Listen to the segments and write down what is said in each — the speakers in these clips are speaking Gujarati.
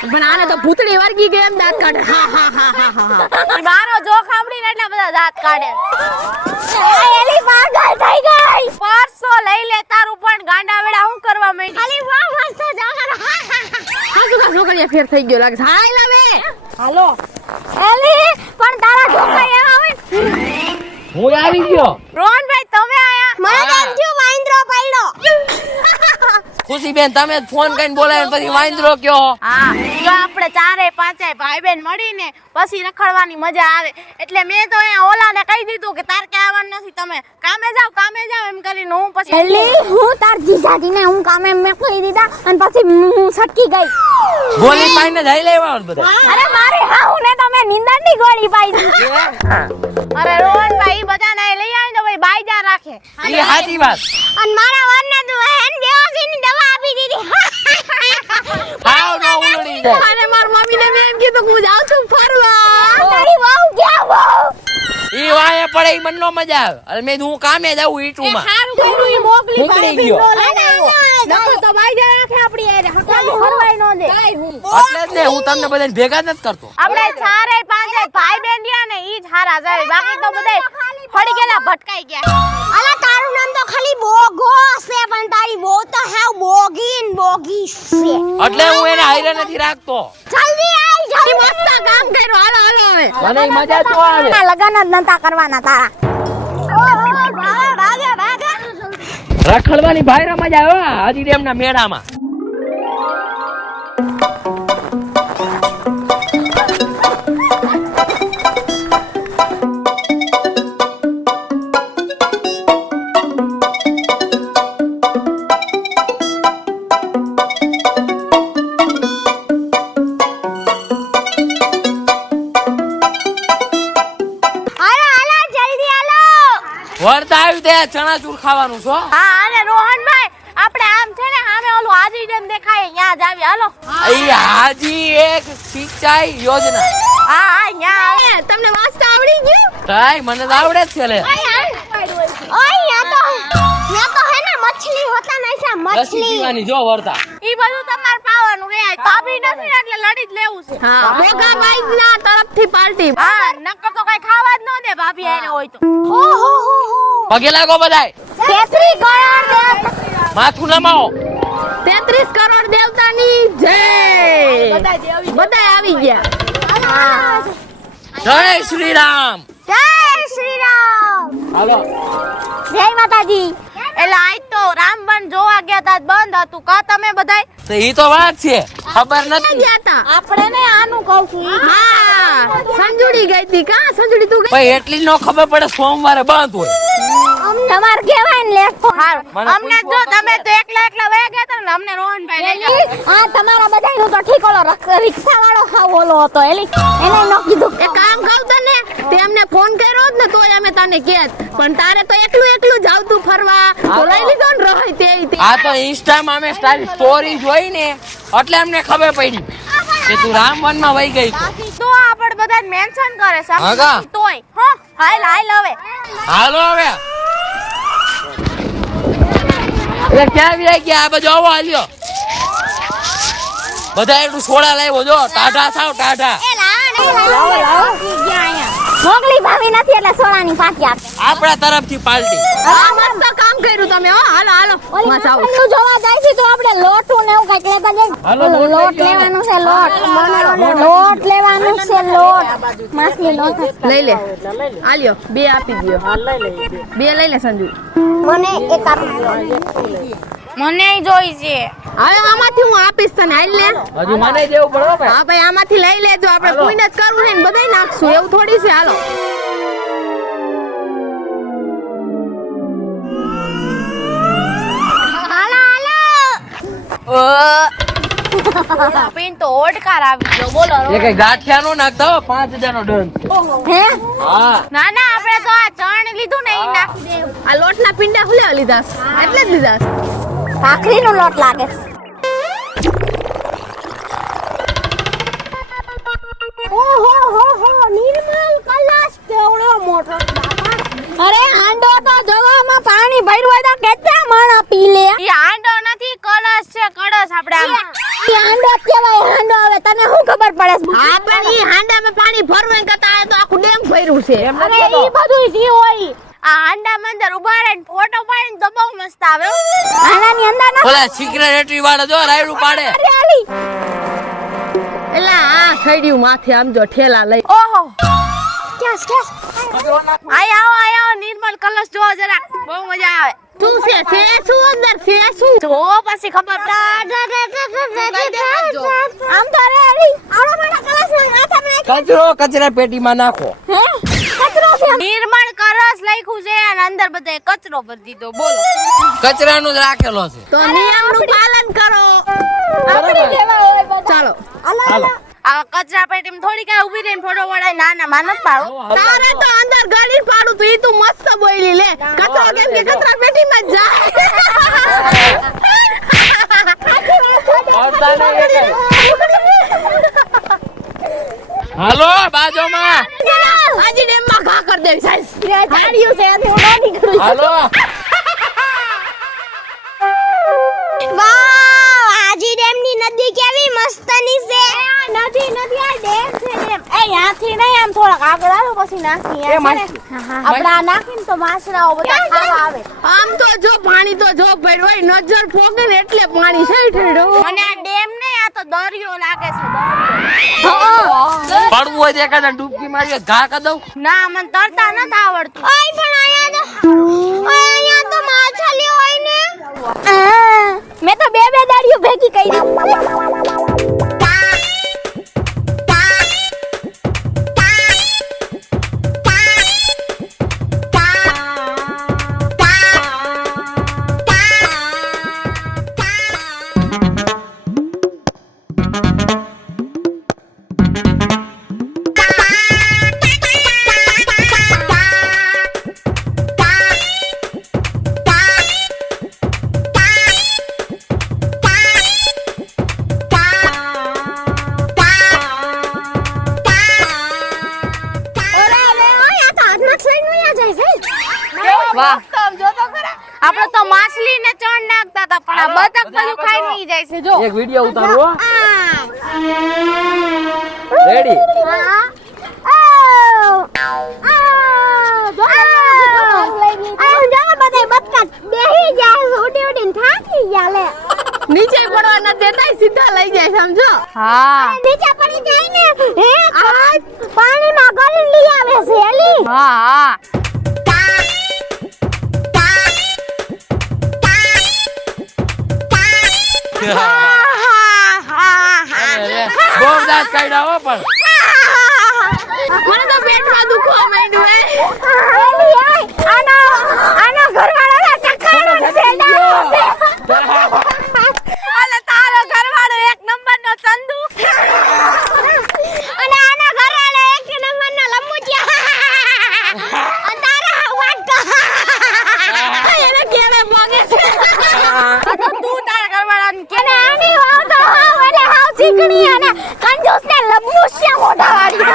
પણ આને તો ભૂતળી વર્ગી ગઈ એમ દાંત કાઢે. હા હા હા હા હા. મારો જોક સાંભળીને એટલા બધા દાંત કાઢે. એલી પાગલ થઈ ગઈ. પરસો લઈ લે તારું પણ ગાંડા વેડા હું કરવા માંડી. ખાલી વાહ વાસ્તો જાગર. હા શું છોકરીયા ફેર થઈ ગયો લાગે. હાય લાવે. હાલો. એલી પણ તારા જોકા એ આવે. હું આવી ગયો. રોહનભાઈ તમે આયા. મને કેમ થયું વાંદરો પડ્યો. ખુશીબેન તમે ફોન કરીને બોલાવીને પછી વાંદરો કયો. હા જો આપણે ચારે પાંચે ભાઈ બેન મળીને પછી રખડવાની મજા આવે એટલે મેં તો અહીંયા ઓલાને કહી દીધું કે તાર કે આવવાનું નથી તમે કામે જાવ એમ કરીને હું પછી એલી હું તાર જીજાજીને હું કામે મોકલી દીધા અને પછી હું છટકી ગઈ. ગોળી પાઈને જઈ લેવા બધા. અરે મારી હાઉને તમે નીંદણની ગોળી પાઈ દીધી. અરે રોહનભાઈ બધાને લઈ આવીને ભાઈ બાયજા રાખે એ સાચી વાત. અને મારા વરને તો હેન દેવાસીની દવા આપી દીધી. હાવ નો ઉલડી જાય. અને માર મમ્મીને મેં એમ કીધું કે હું જાઉં છું ફરવા. તારી વહુ ક્યાં વહુ? ઈ વાય પડે ઈ મનનો મજા આવે. અરે મેં હું કામે જાઉં ઈટુમાં. સારું કર્યું ઈ મોકલી નીકળી ગયો. નકર તો બાયજા રાખે આપણી યારે હટાવી ફરવાય ન દે એટલે જ ને હું તમને બધાને ભેગા નથી કરતો. આપણે ચારે પાંચે ભાઈ બેન રહ્યા ને ઈ જ હારા જાય બાકી તો બધાય ફળી ગયેલા ભટકાઈ ગયા. અલા તારું નામ તો ખાલી બોગો છે પણ તારી વહુ તો હાવ બોગી છે. એટલે હું એને હાઈરે નથી રાખતો. જલ્દી આઈ જલ્દી. મસ્ત કામ કર્યું. હાલો હાલો હવે. મને ઈ મજા તો આવે. લગન જ નતા કરવાના તારા. રખડવાની ભાઈરા મજા આવે હજી ડેમના મેળામાં. વરતા આવ્યું તે ચણાચૂર ખાવાનું છો. હા અને રોહનભાઈ આપણે આમ છે ને સામે ઓલું હાજી ડેમ દેખાય ત્યાં જ આવી હાલો. ઈ હાજી એક સિંચાઈ યોજના. હા હા ત્યાં એ, તમને વાંચતા આવડી ગયું? કાઈ મને તો આવડે જ છે લે. ઓય યા તો હે ને મછલી હોતા નહીં છે લસ્સી મછલી. પીવાની જો વરતા. ઈ બધું તમારે પાવાનું રે કાબી નથી ને એટલે લડી જ લેવું છે. હા ભોગા બાઈના તરફથી પાર્ટી. હા નકર તો કઈ ખાવા જ ન દે ભાભી આને હોય તો. ઓહો હો હો. પગે લાગો બધાય. 33 કરોડ દેવતા. માથું નમાવો. 33 કરોડ દેવતાની જય. બધા આવી ગયા. જય શ્રી રામ. જય શ્રી રામ. હાલો. જય માતાજી. એટલે આજ તો રામબન જોવા ગયા તા બંધ હતું કા તમે બધાય તો ઈ તો વાત છે ખબર નથી. ગયા તા. આપણે ને આનું કહું છું ઈ હા સંજુડી ગઈ હતી. કા સંજુડી તું ગઈ? ભાઈ એટલી નો ખબર પડે સોમવારે બંધ હોય. તમાર કેવાય ને લેખો. મને અમને જો તમે તો એકલા વયા ગયા તા ને અમને રોહનભાઈ લઈ ગયા. આ તમારા બધાયનો તો ઠીક ઓલો રિક્ષા વાળો હાવ ઓલો હતો એલી એને ન કીધું. એક કામ કહું તને, તે અમને ફોન કર્યો હોત ને તોય અમે તને કહેત. પણ તારે તો એકલું જાવતું ફરવા. તો લઈ લીધો ને રહે તે. આ તો ઇન્સ્ટામાં અમે તારી સ્ટોરી જોઈ ને એટલે અમને ખબર પડી કે તું રામવનમાં વહી ગઈ છો. તો આપણે બધા મેન્શન કરે છે હા કા? તોય હો હાલ હવે હાલો હવે. એટલે ક્યાં વ્યાઈ ગયા આ બાજુ આવો હાલ્યો. બધા એટલું સોડા લાવ્યો જો ટાઢા થાવ ટાઢા. મોગલી ભાવી નથી એટલે સોનાની પાકી આપે. આપણા તરફથી પાર્ટી. હા મસ્ત કામ કર્યું તમે. હો હાલો હાલો. મસ્ત આવો. ઓલું જોવા જાય છે તો આપણે લોટું ને એવું કઈક લેવા જઈએ. હાલો, ઓલો લોટ લેવાનું છે લોટ લેવાનું છે લોટ. માછલી લોટ લઈ લે. આલ્યો 2 આપી દ્યો. 2 લઈ લે સંજુ. મને એક આપી દો. મને જોઈ છે હવે આમાંથી હું આપીશ તને. હાલ લે. હજુ મને જેવું પડો ભાઈ. હા ભાઈ આમાંથી લઈ લેજો. આપણે હાલો. કોઈને જ કરવું નહીં ને બધાય નાખશું એવું થોડી છે. હાલો. પીન તો ઓડકાર આવી ગયો બોલો એ કઈ ગાંઠિયા નો નાખતા હો 5000 નો ડન. હે હા ના ના આપણે તો આ ચણ લીધું ને ઈ નાખી દેવું. આ લોટના પિંડા ખુલ્યા લીધા છે. એટલે જ લીધા છે. ભાખરીનો લોટ લાગે છે. ઓહો હો હો નિર્મલ કલશ કેવડો મોટો બાપા. અરે હાંડો તો જવામાં પાણી ભર્યું હોય તો કેટલા માણા પી લે. ઈ હાંડો નથી કળશ છે કળશ આપણે આમ ઈ હાંડો કેવાય કેવાય હાંડો આવે તને શું ખબર પડે છે? હા પણ ઈ હાંડામાં પાણી ભરવું કરતા આ તો આખું ડેમ ભર્યું છે. એમ અરે નથી ઈ બધું જી હોય આ હાંડામાં અંદર ઉભા રહીને ફોટો પાડીને તો બહુ મસ્ત આવે હો. હાંડાની અંદર ના ઓલા સિક્રેટરી વાળા જો રાયડું પાડે. અરે આલી એટલે આ સડ્યું માથે આમ જો ઠેલા લઈ. ઓહો કેસ કેસ આવો નિર્મલ કલશ જોવો જરા બહુ મજા આવે. શું છે શું અંદર છે શું? જો પછી ખબર પડે. આમ તો અરે આલી આવડો મોટો કલશ માં માથા માં કચરો કચરા પેટીમાં નાખો. હે કચરો છે નિર્મળ કલશ લખ્યું છે અને અંદર બધાએ કચરો ભરી દીધો. બોલો કચરાનું જ રાખેલો છે. તો નિયમનું પાલન કરો. આપણી જેવા હોય બધા ચાલો હાલો. આ કચરા પેટીમાં થોડી કઈ ઊભી રહીને ફોટો પડાય ના માનત પાડો. તારે તો અંદર ગાડી પાડું તો ઈ તું મસ્ત બોલી લે. કચરો કેમ કે કચરા પેટીમાં જ જાય. હાલો બાજુમાં. આજે ડેમમાં ઘા કર દેવી સાઈસ. ગાડીઓ છે હું નોની કરું. હાલો. વાવ આજી ડેમની નદી કેવી મસ્તની છે નદી આ ડેમ છે ડેમ એ ત્યાંથી નહીં આમ થોડાક આગળ આવો પછી નાખી એ માસી. આપણે આ નાખીને તો માછરાઓ બધા ખાવા આવે. આમ તો જો પાણી તો જો ભર્યું હોય નજર પોકે ને એટલે પાણી સઈઠડ્યો. અને આ ડેમ ને આ તો દરિયો લાગે છે દરિયો. પડવું હોય તો એકાદ ડૂબકી મારી ઘા કરી દઉં. ના મને તરતા નથી આવડતું. ઓય પણ અહીંયા તો માછલી હોય ને મેં તો બે દાડીઓ ભેગી કરી વાહ આપણે તો માછલી ને ચણ નાખતા હતા પણ આ બતક બધું ખાઈ નહીં જાય છે જો. એક વિડિયો ઉતારો. રેડી. નીચે પડવા ન દેતા સીધા લઈ જાય સમજો. હા નીચે પડી જાય ને હે પાણીમાં ગળી લઈ આવે છે એલી હા બહુ દાંત કાઢ્યા હો પણ. મને તો પેટમાં દુખવા માંડ્યું હે. આનો ઘરવાળા ટકાનો છે અલે તારો ઘરવાળો એક નંબર નો ચંદુ અને આનો ઘરવાળો એક નંબરનો લંબુચિયા અને તારા વાટકા એને કેવે પોગે છે. તો તું તારા ઘરવાળાને કે અને આની વાવ તો હાવ એટલે હાવ ચીકણી અને કંજૂસ ને લંબુચિયા મોઢા વાળી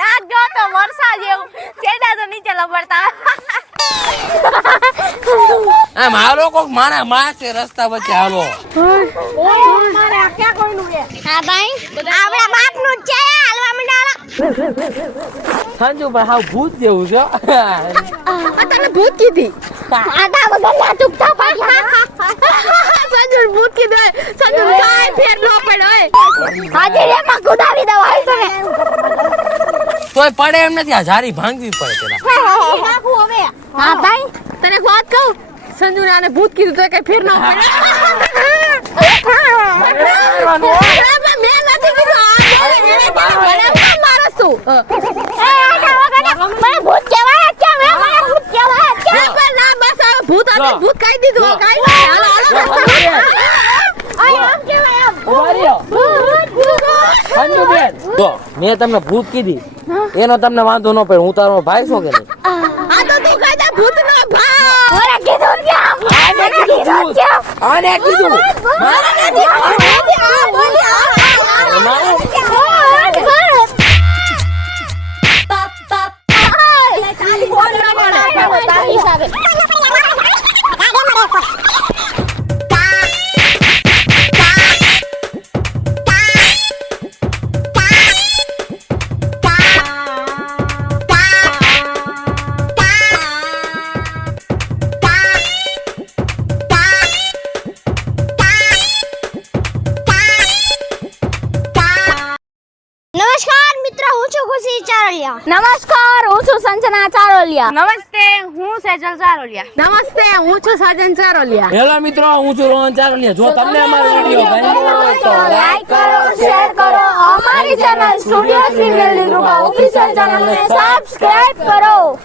નાક જો તો વરસાદ જેવું ચેડા તો નીચે લબડતા આમ હાલો કોક મારા માસે રસ્તા વચ્ચે હાલો. મારે આ ક્યાં કોઈનું છે હા ભાઈ આપણા બાપનું જ છે હાલવા મંડાળા સંજુ પણ હાવ ભૂત જેવું છે. આ તને ભૂત કીધી. આડા વગર ના ચૂપતા પાછા સંજુ ભૂત કીધું. સંજુ કાઈ ફેર ન પડ્યો હે. હાજી રેમાં કુદાવી દવાઈ તમે તોય પડે એમ નથી. આ જારી ભાંગવી પડે પેલા. નાખું હવે હા ભાઈ તને એક વાત કહું સંજુ ને આને ભૂત કીધું તો કઈ ફેર ન પડ્યો. મેં નથી કીધું. મારો શું મને ભૂત કહેવાય જ છે મને ભૂત કહેવાય જ છે ના બસ હવે ભૂત જો. ભૂત કહી દીધું કાઈ નહીં. હાલો આમ કહેવાય આમ ઉભા રહ્યો. સંજુ બેન જો મેં તમને ભૂત કીધી એનો તમને વાંધો ન પડે. હું તારો ભાઈ છો કે નહીં? આ તો તું કહી દે ભૂત નો ભાવ. મને કીધું કે આને કીધું. આને કીધું. ચારોલિયા. નમસ્કાર, હું છું સંજના ચારોલિયા. નમસ્તે, હું સેજલ સારોલિયા. નમસ્તે, હું છું સાજન ચારોલિયા. હેલો મિત્રો, હું છું રોહન ચાકલિયા. જો તમને અમારો વિડીયો ગમ્યો હોય તો લાઈક કરો, શેર કરો. અમારી ચેનલ સ્ટુડિયો સિંગલ ની ઓફિશિયલ ચેનલને સબસ્ક્રાઇબ કરો.